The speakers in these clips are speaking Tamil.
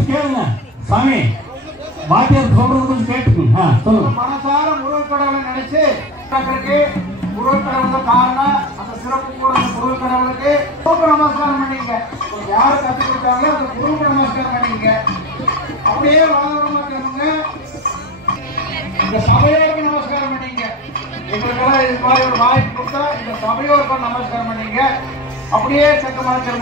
கொஞ்சம் கேளுங்க சாமி. வாத்தியார் சொல்றது கொஞ்சம் கேட்டுக்குங்க. சொல்லுங்க. மனசார முருகக்கடவுளை நினைச்சு முருகக்கடவுள காரணம் அந்த சிறப்பு கூட அந்த முருகக்கடவுளுக்கு குரு நமஸ்காரம் பண்ணிங்க. யாரு கற்றுக் கொடுத்தாங்களோ அந்த குரு நமஸ்காரம் பண்ணிங்க. அப்படியே வளர்ந்துங்க இந்த சபையோருக்கு நமஸ்காரம் பண்ணிங்க. எங்களுக்கெல்லாம் இது மாதிரி ஒரு வாய்ப்பு கொடுத்தா இந்த சபையோருக்கு நமஸ்காரம் பண்ணிங்க. அப்படியே சக்கமாக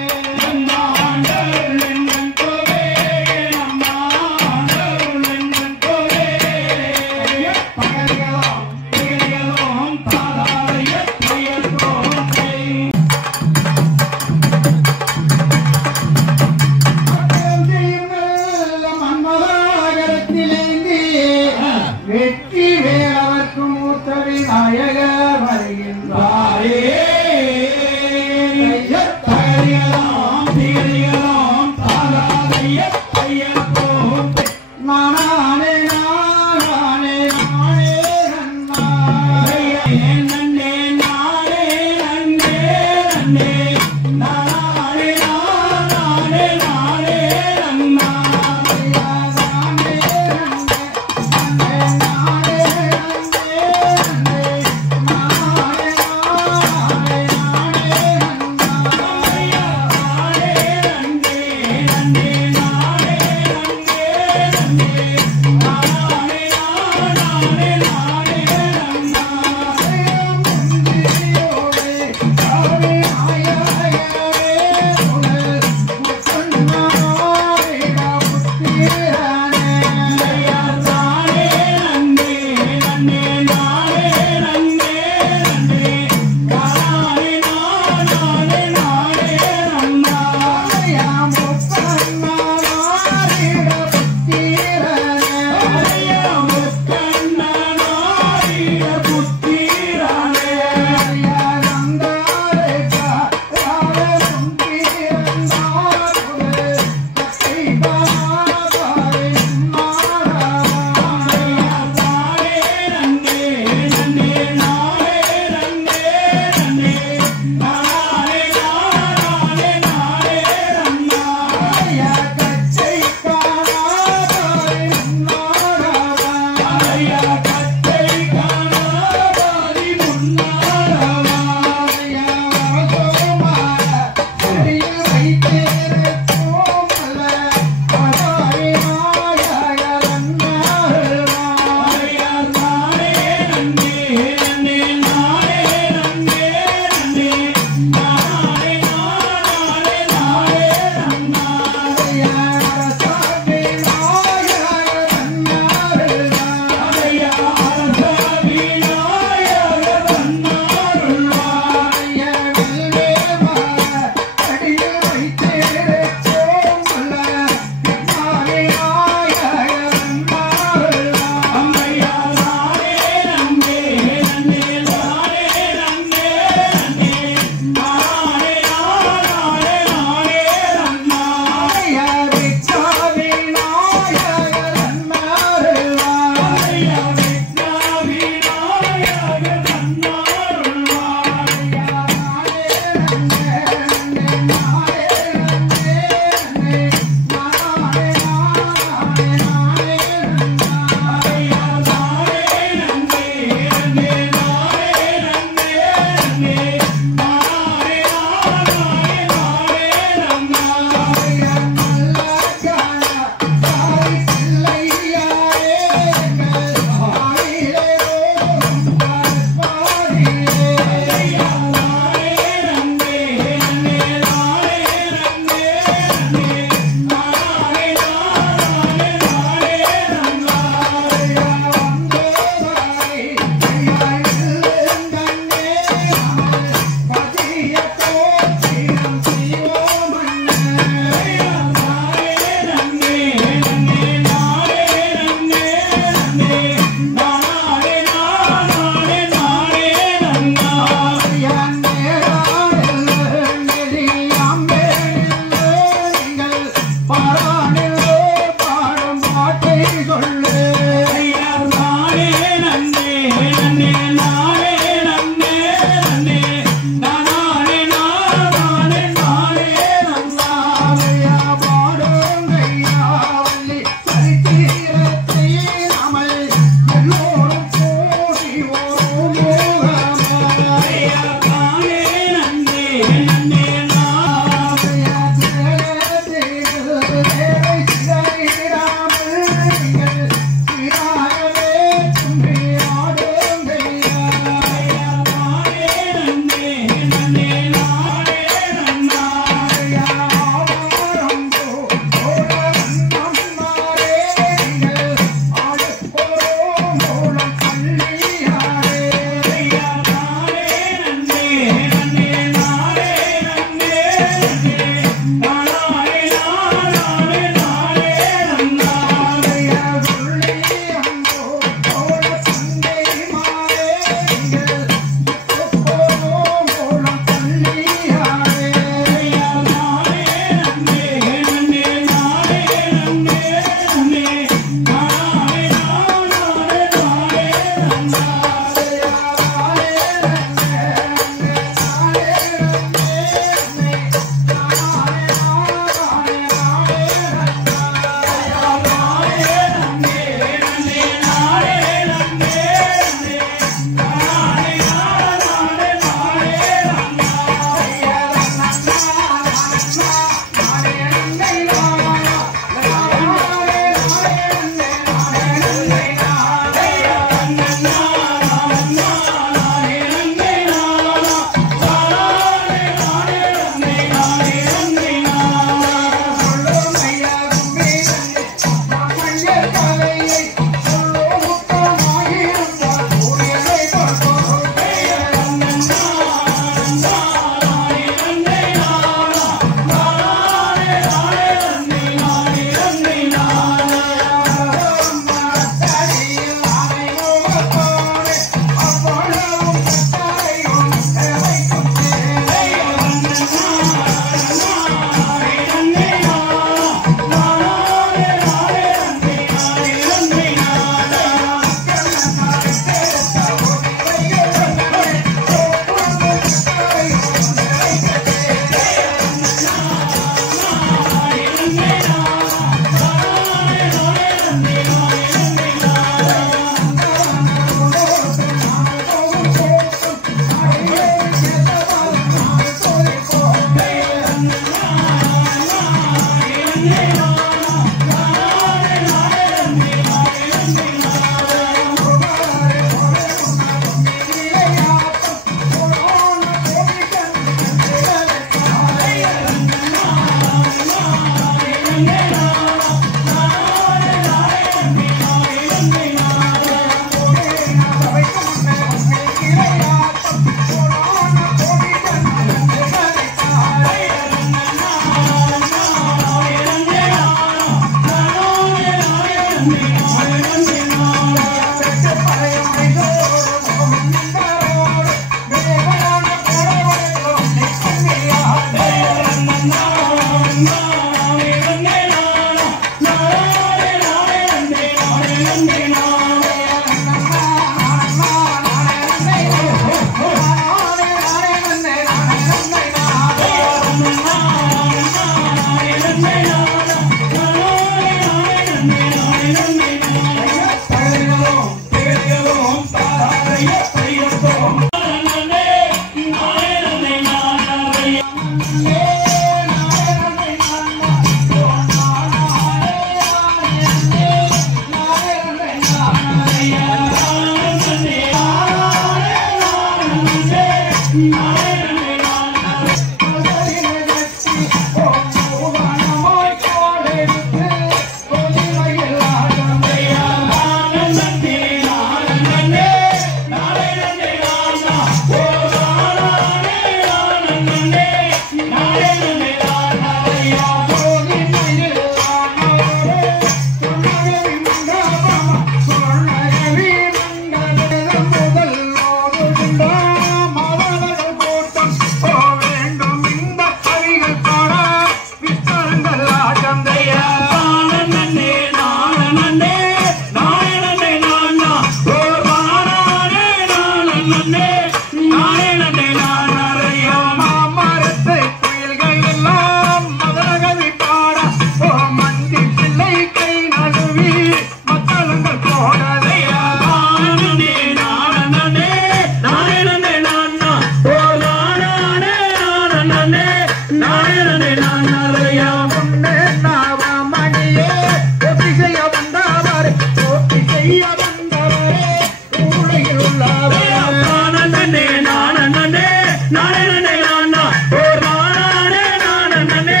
நானே நானா ஓ நானே நானே நானே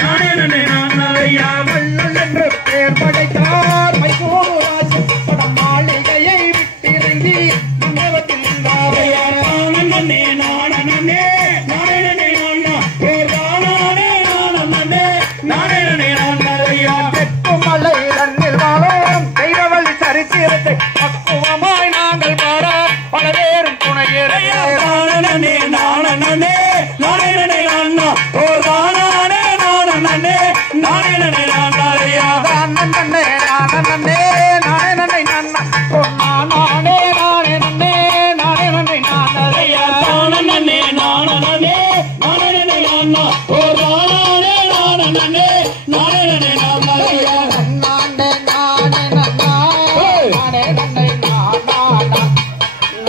நானே நானையா வள்ளல் என்று பெயர் படைத்தார் மைசூராஜ் படம் மாளிகையை விட்டிறங்கி மண்டபத்தில் நின்றாரையா நானே நானே நானே நானே நானா ஓ நானே நானே நானே நானே நானையா மலை தன்னில் வாழும் தெய்வவழி சரித்திரத்தை பக்குவமாய் நாங்கள் பாட பலவேறும் துணையேறையா நானே நானே நானே நானே நானா ஓ நானே நானே நானே நானே நானையா நன்னே நன்னே நானே நன்னை நன்னா நானே நானே நன்னே நானே நன்னை நானையா நானே நானே நானே நானா ஓ நானே நானே நானே நானே நானையா நானே நானே நன்னா நானே நன்னை நானா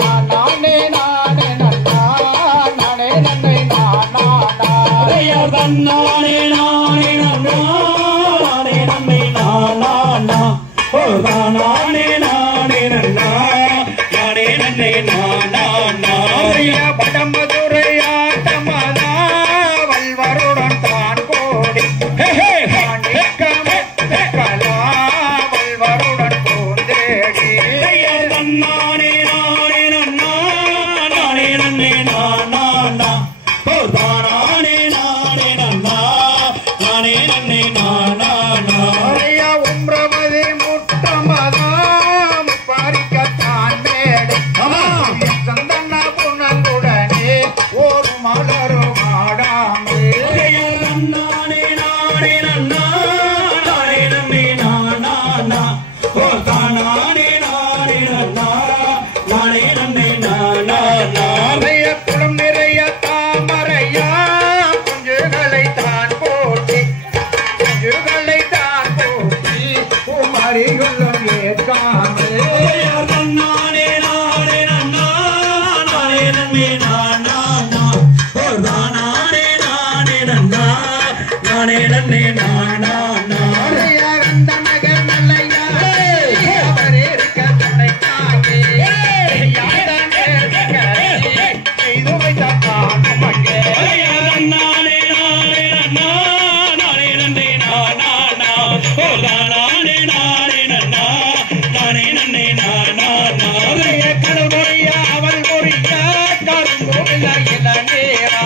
நானே நானே நன்னா நானே நன்னை நானா ஐயா நானே நானே நானா நானே நானே நானா ஓ நானே நானே நானா நானே நானே நானா ஐயா படமதுரையா தமதா வல்வருடன் தான் கோடி கலா வல்வருடன் போந்தேடி ஐயா நானே நானே நானா நானே நானே நானா ஓ நானே நானே நானா நானே நானே நானா ஐயா உம்ரமதி முட்டமதாம் பறிக்கத்தான் மேடு சந்தன புனங்குடனே ஒரு மலரும் ஆடாமே நானே நானே நானா நானே நானே நானா ஓ நானே நானே நானா நானே நானே நானா நிறைய குளம் நிறைய தாமரையா குஞ்சுகளை தான் போட்டி குஞ்சுகளை தான் போட்டி குமரிகளும் ஏற்காமல் நானே நானே நானா நானே நானே நானா ஓ நானே நானே நானா நானே நானே நானா அந்த நகர் நல்லையா அவர் இருக்க துணைக்காக செய்து வைத்த காணும் அங்கே நானே நானே நானா நானே நானே நானா ஓ நானே நானே நானா நானே நானே நானா கடவுளையா அவள் மொழியா கருங்கோவில இள நேரா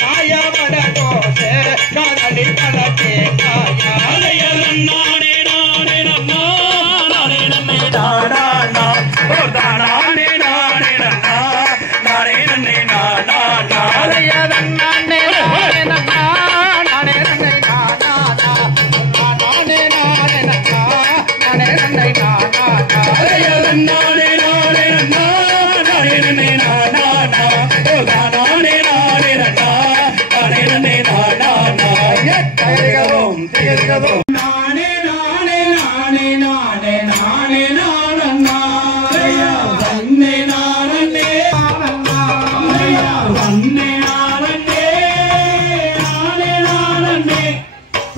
காயமட தோசை காதலி பழத்தே காயா நானே நானே நானா நானே நானே நானா ஓ நானே நானே நானா நானே நானே நானா நானே நானே நானா நானே நானே நானா ஓ நானே நானே நானா நானே நானே நானா தேர்கதும் நானே நானே நானே நானே நானே நானா ஐயா வந்தே நானே ஐயா வந்தே நானே நானே நானே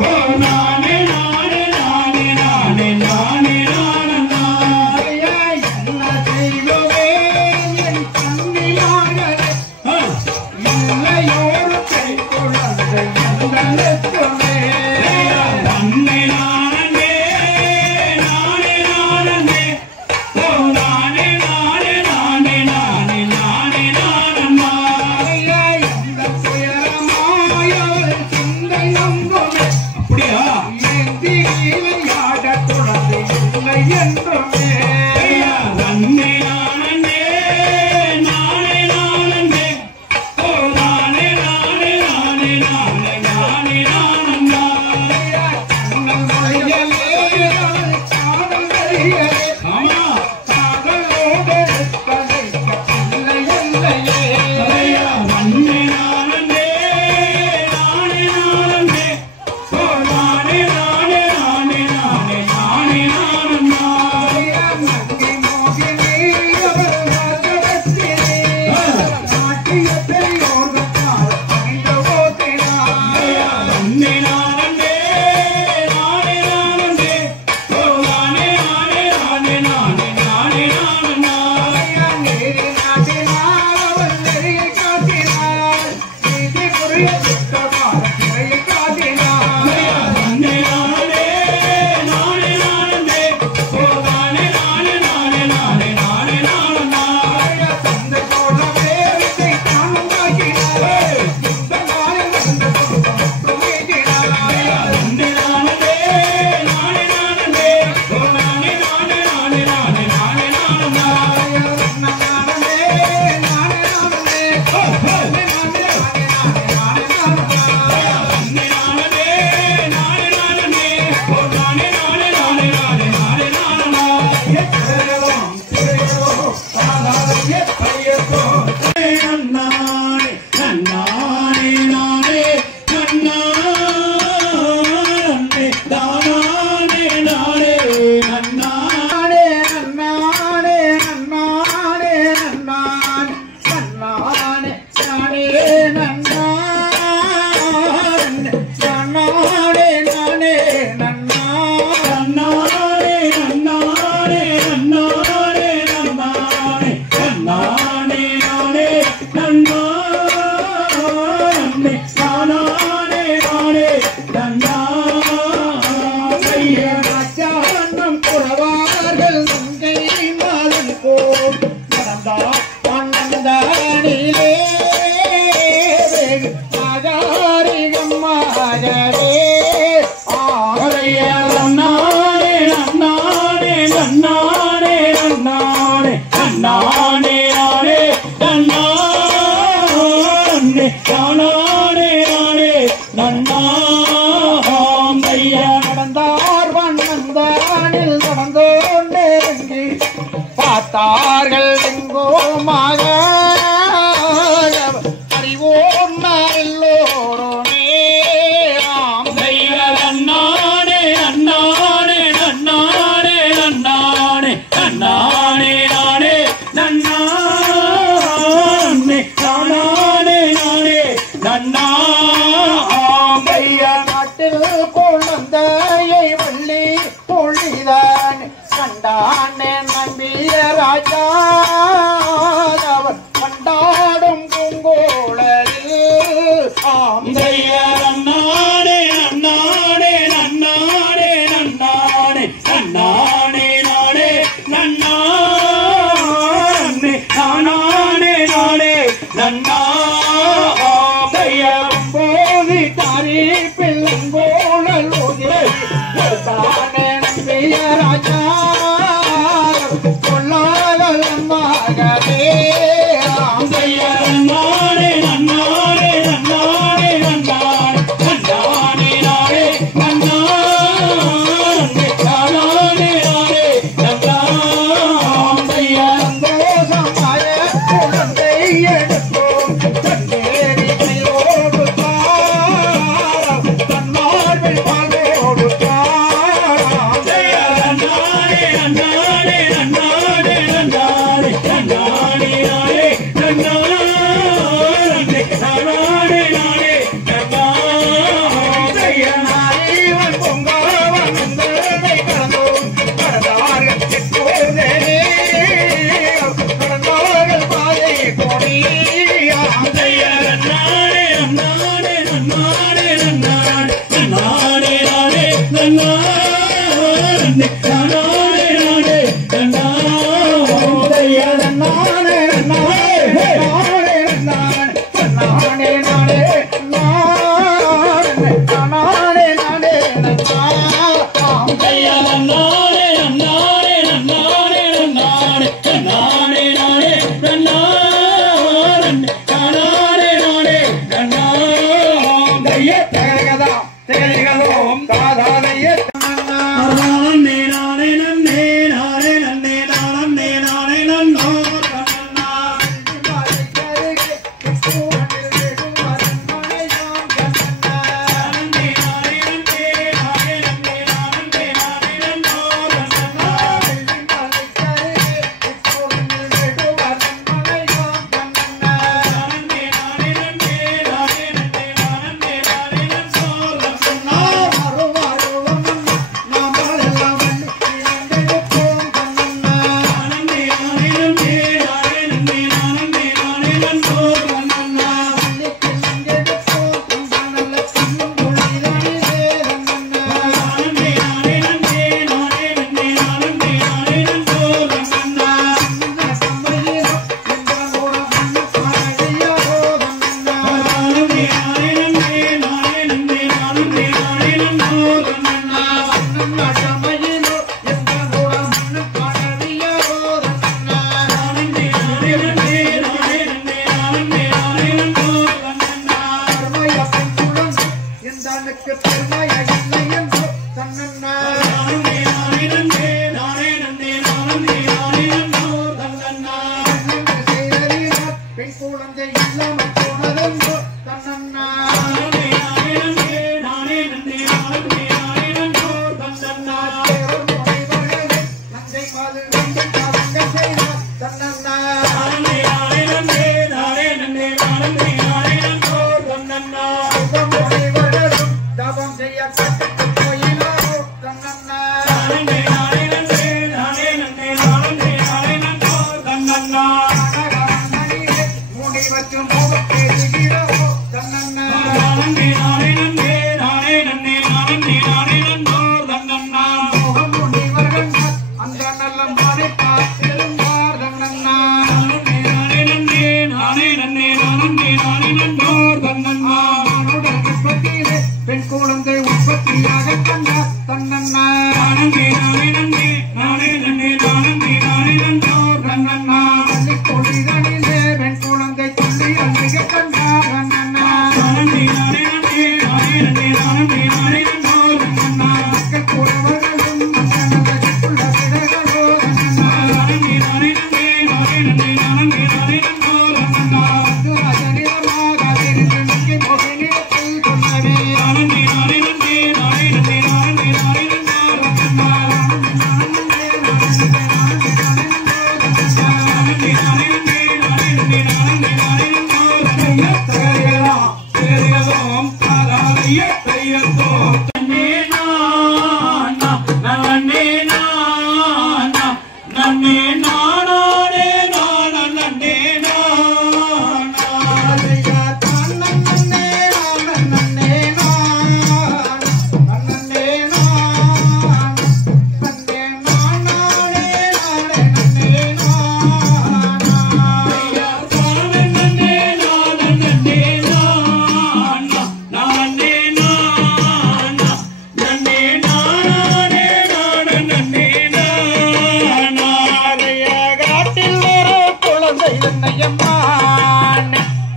ஓ நானே நானே நானே நானே நானே நானா என்ன செய்வேன் என் கண்ணிலாகவே இல்லையோரு கை குழந்தை வந்தே பார்த்தார்கள் எங்கோமாக அறிவோம் எல்லோருமே நன்னானே நன்னானே நன்னானே நன்னானே நன்னானே நானே நன்னானே நானே நானே நன்னா நாட்டில் குழந்தையை வள்ளி பொழிதான் கண்டானே நம்பிய ராஜா கொண்டாடும் பூங்கோளரில் நன்னானே நன்னானே நன்னானே நன்னானே நன்னானே நானே நன்னானே நானே நானே நன்னா போதி தாரி பிள்ளங்கோளல் தானே நம்பிய ராஜா கொள்ளாதல் மகனே நன்னானே நன்னானே நன்னானே நன்னானே நன்னானே நானே நன்னானே நானே நானே நன்னானே சந்தோஷமாய குழந்தை எடுத்தோம் தன்னேறி கையோடு தன்னார்வில் பாலோடு அவளுக்கு பெருமையா இல்லை என்று தன்னன்னா பெண் குழந்தை இல்லாமல் போனதென்று தன்னன்னா நஞ்சை மாது வேண்டும் காவங்க செய்தார் தன்னன்னா தவம் செய்ய கட்டுக்கு போயினாரோ தன்னன்னா மூடி வச்சு முகம் பேசுகிறோ தன்னன்னா முகம் முனிவர்கள் அந்த நல்ல மாலை பார்த்திருந்தார் தன்னன்னா பெண் குழந்தை உற்பத்தியாக கண்டார் தன்னன்னா பள்ளிக்கொடிகளிலே பெண் குழந்தை சொல்லி அழுக கண்டார் தன்னன்னா மக்கள் கூறுவர்களும் உள்ள விடைகளோ ராஜனிடமாக இருந்து நிற்கும் மொழியில் சொன்னவே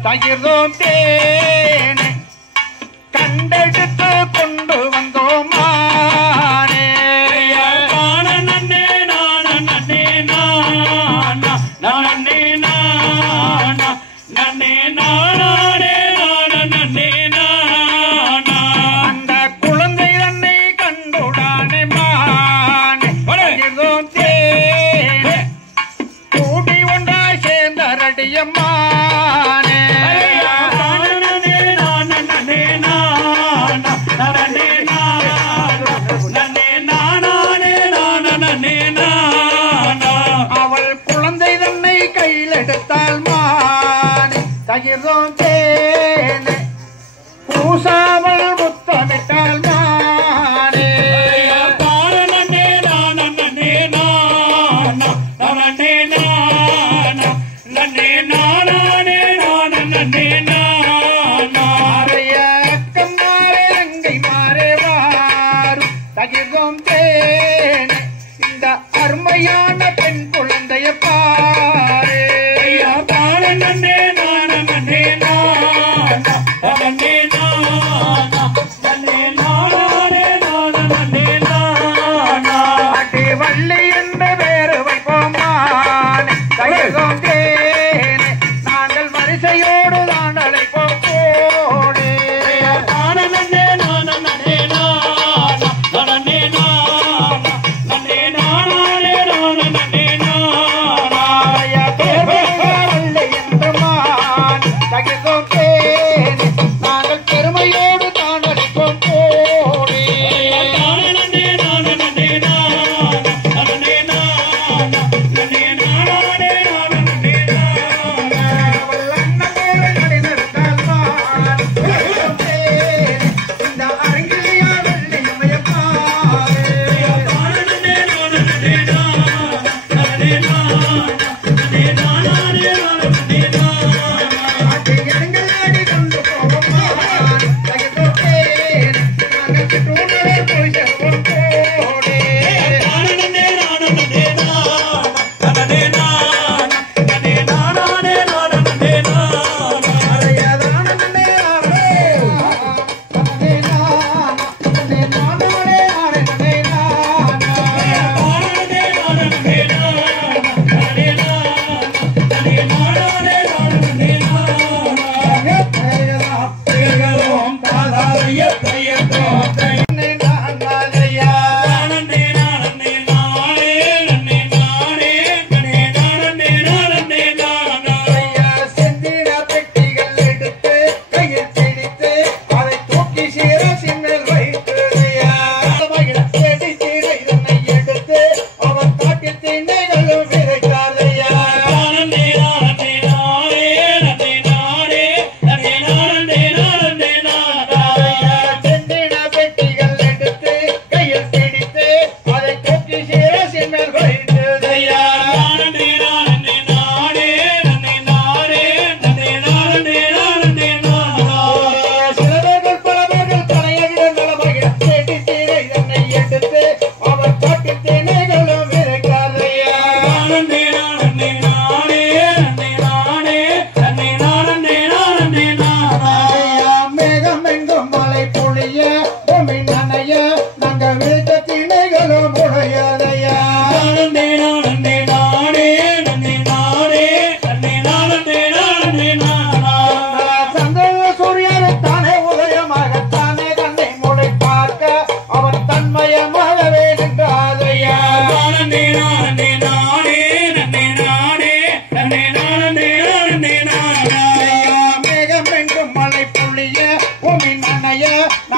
தயிர்தோம் தேனே கண்டெடுத்து கொண்டு வந்தோம் மானே அந்த குழந்தை தன்னை கண்டுடானே மானே தயிர்தோம் தேனே கூடி ஒன்றா சேர்ந்தரடியம்மா அவள் குழந்தை தன்னை கையில் எடுத்தால் மானே தயிர்தோம் தேனே பூசாமல் முத்தமிட்டால் மானே அக்கம் மாறே அங்கை மாறே வாரும் தகிர்தோம் தேனே இந்த அருமையான பெண் குழந்தைய பாரு அடி வள்ளி என்று வேறு வைப்போமானே தகிர்தோம் தேனே நாங்கள் வரிசையோடு தான் அழைப்போம் போடு தகிர்தோம் தேனே நாங்கள்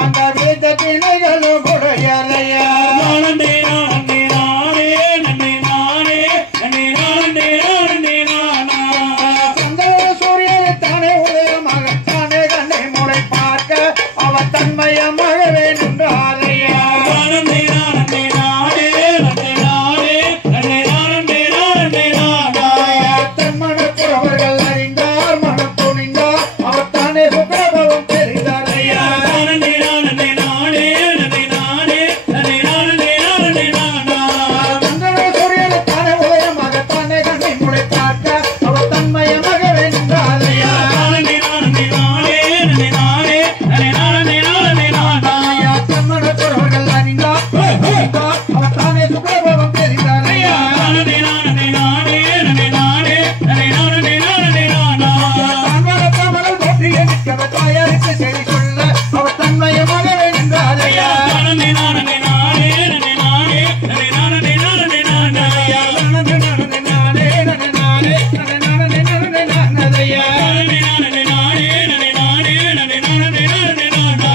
அந்த வீட்ட திணைகளும் குறையலையா நானே நானே நானே நன்னே நானே நன்னே நானே நானே நானா சந்திர சூரியனை தானே உதயமாக தானே கண்ணை முறை பார்க்க அவர் தன்மயமாகவே நின்றாலையா நானே நானே நானே நன்னே நானே நன்னே நானே நானே நானா தன் மனப்புறவர்கள் அறிந்தார் மனம் துணிந்தார் அவர் தானே சுப்பிரபவம் தெரிந்தாரையா நானே நானே நானே நன்னே நானே நன்னே நானே நானே நானா சந்திர சூரியனை தானே உதயமாக தானே கண்ணை முறை பார்க்க அவர் தன்மயமாகவே நின்றாலையா நானே நானே நானே நன்னே நானே நன்னே நானே நானே நானா தன் மனப்புறவர்கள் அறிந்தார் அவர் தானே சுப்பிரபவம் தெரிந்தாரையா நானே நானே நானே நன்னே நானே நன்னே நானே நானே நானா தான்மரத்தமரல் போற்றிய நிற்கவர் தாயாருக்கு செய்தி கொள்ள அவர் தன்மயமாகவே நின்றாரையா நானே நானே நானே நன்னே நானே நன்னே நானே நானே நானா நானே நானே நானே நன்னே நானே நானே நானே நானா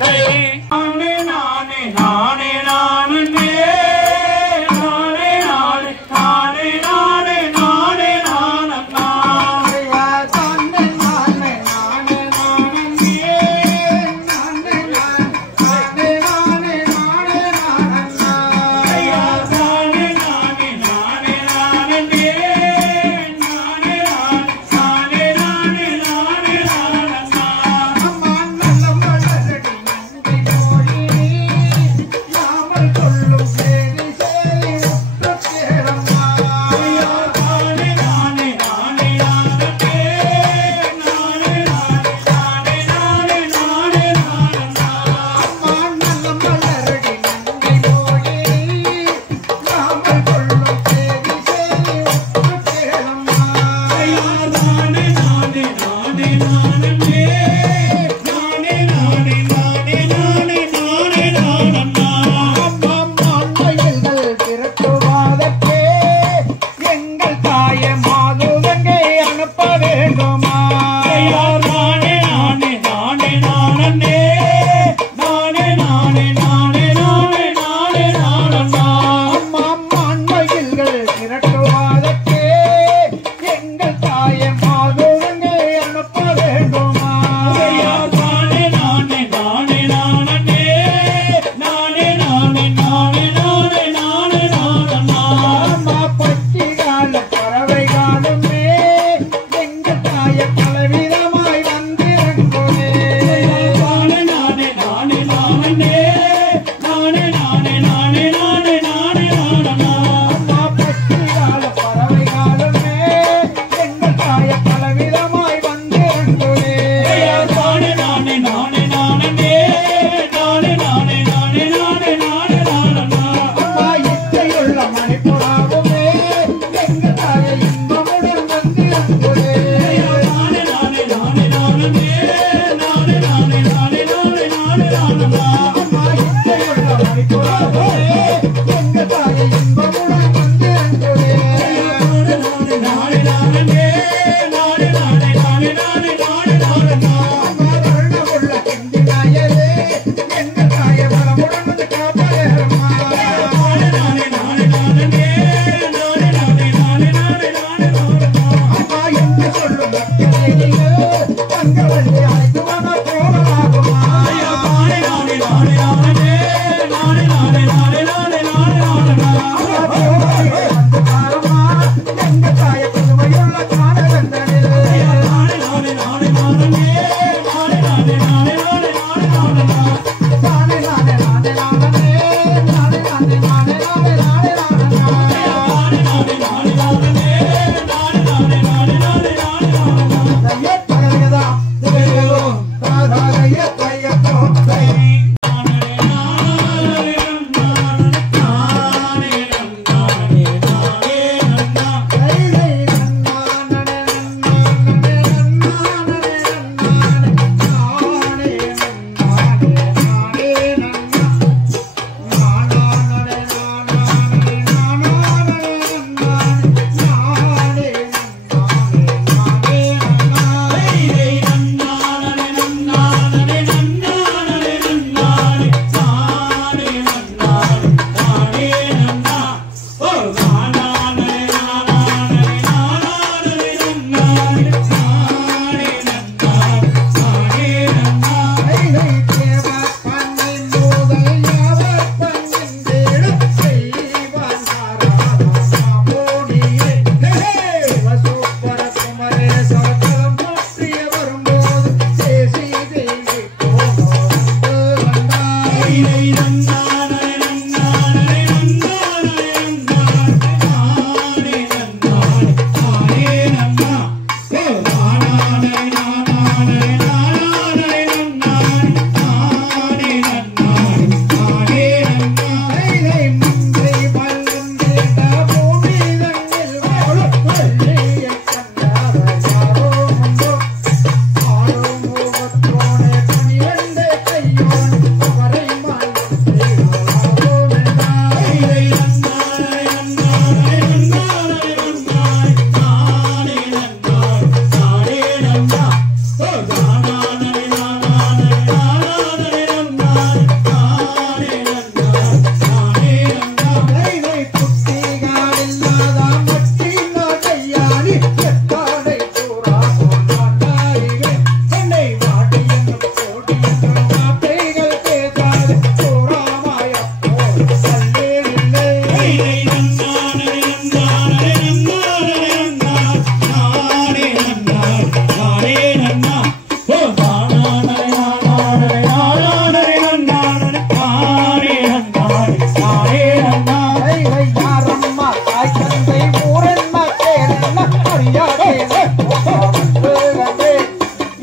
நன்னே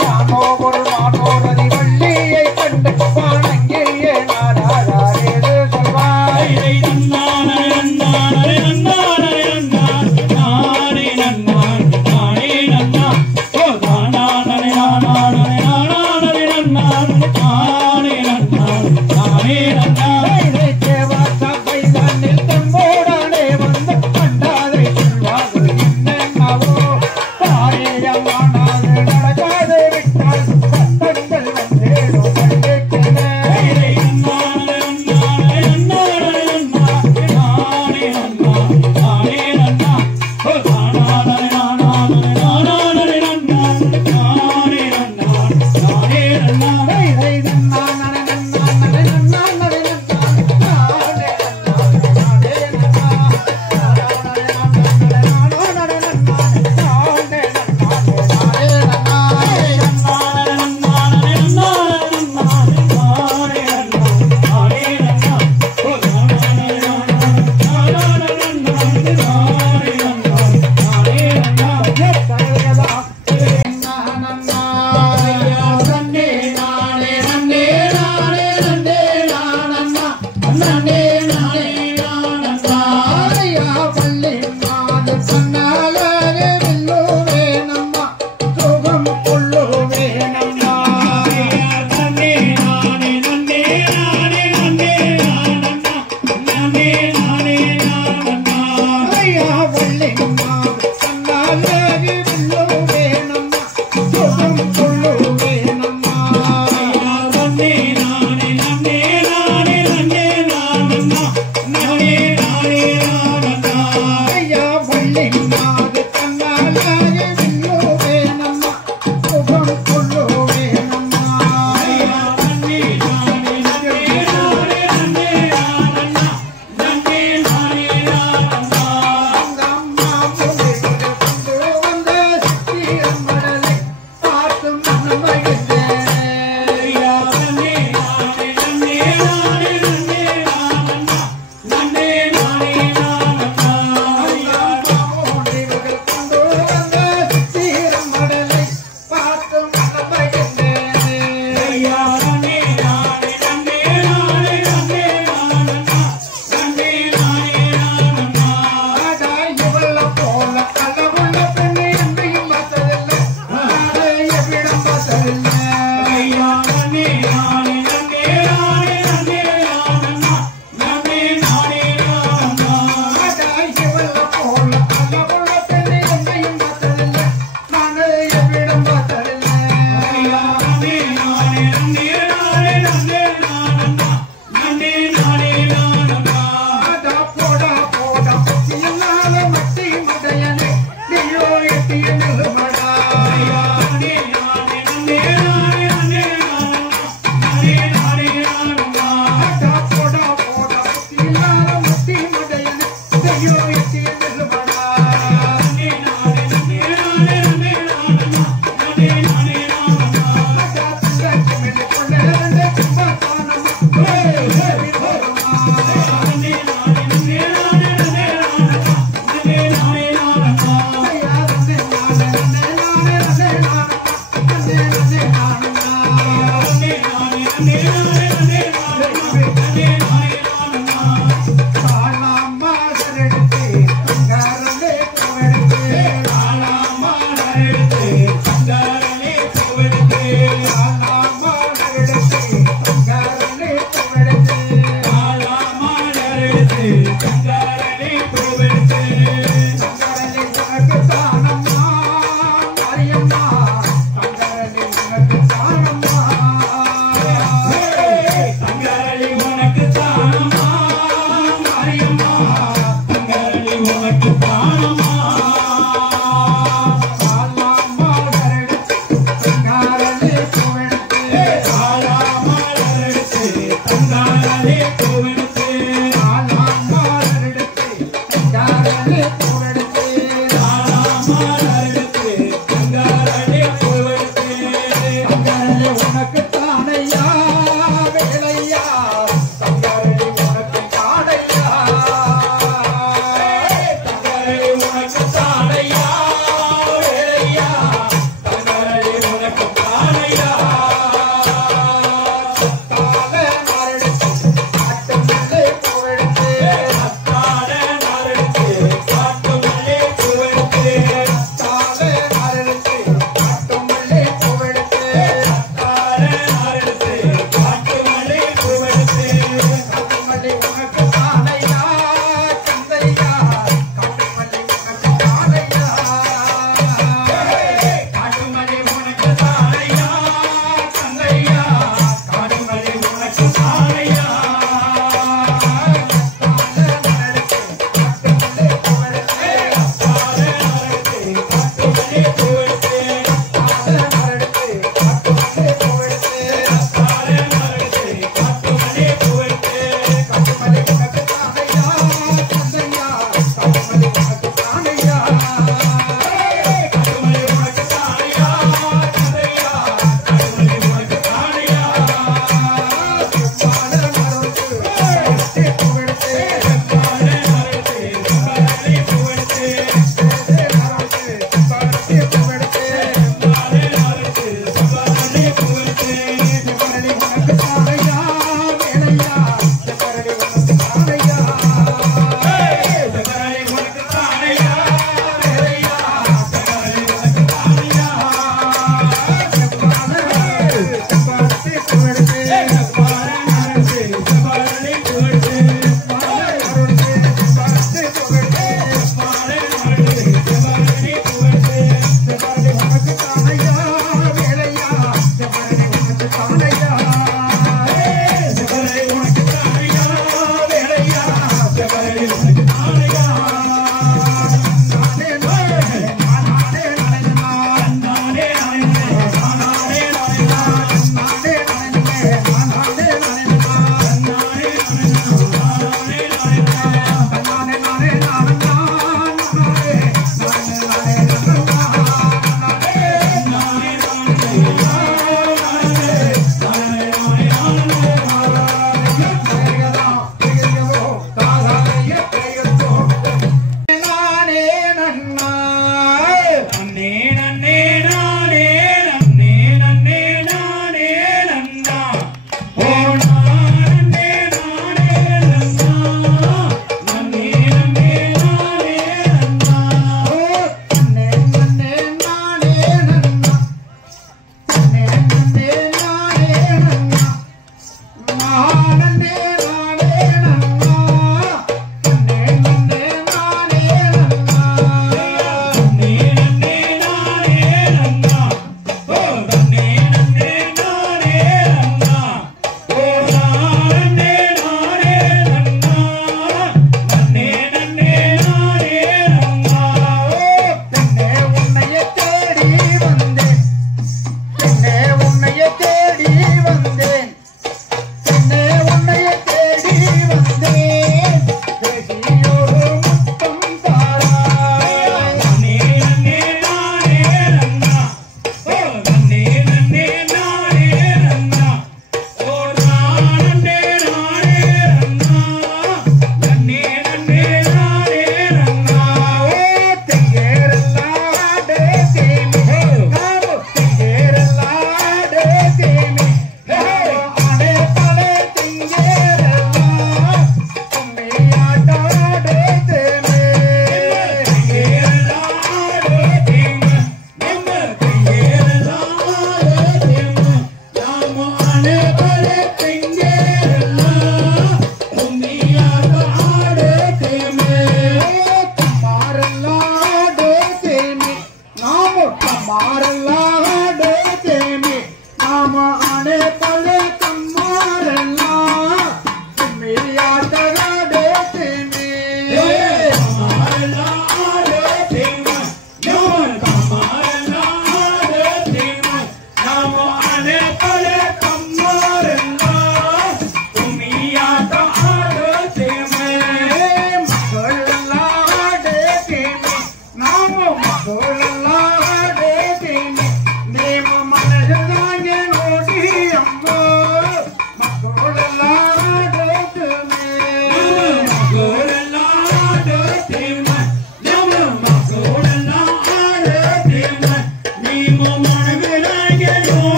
யானோ ஒரு மானோரதி வள்ளியை கண்டு வணங்கியே நாடாரேது சொல்வாய்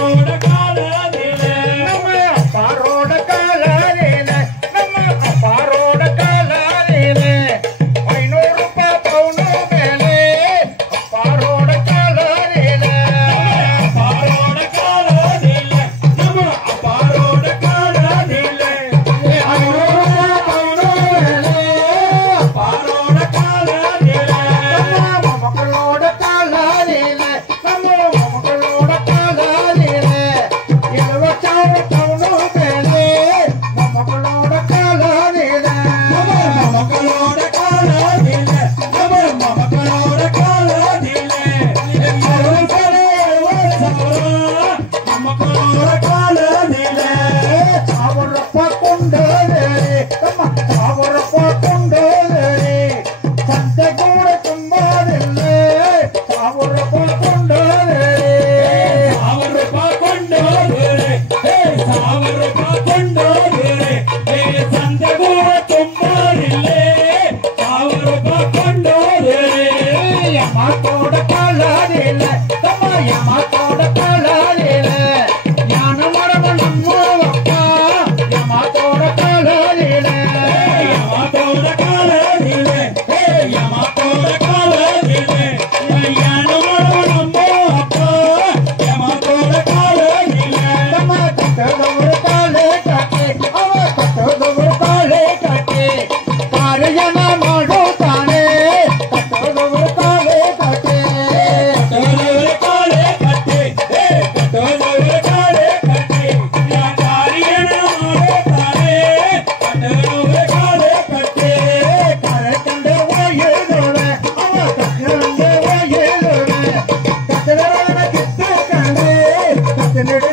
Roda மக்களோட காலனில சாவரப்பா கொண்டோரே அம்மா சாவரப்பா கொண்டோரே சந்தை கூட தும்பாதில்லை சாவரப்பா கொண்டோரே சாவரப்பா கொண்டோரே சாவரப்பா கொண்டோரே சந்தை கூட தும்பாதில்லை சாவரப்பா கொண்டோரே யமாத்தோட காலாதில அம்மா யமாத்தோட காலாதில ஞான மரபன் அம்மா அப்பா யமாத்தோட காலாதில யமாத்தோட காலனில யமாத்தோட காலனில ஞானமரபன் அம்மா அப்பா யமாத்தோட காலனில அம்மா கட்டதவர் காலே கட்டே அவ கட்டதவர் காலே கட்டே காரியன மாடோ தானே கட்டதவர் காலே கட்டே கட்டோலவர காலே கட்டே கட்டோலவர காலே கட்டே காரியன மாடோ தானே கட்டோலவர காலே கட்டே கரக்கண்டே வாயேலோட அவ கரக்கண்டே வாயேலோட கட்டதவன கிட்ட கண்டே கட்டனடே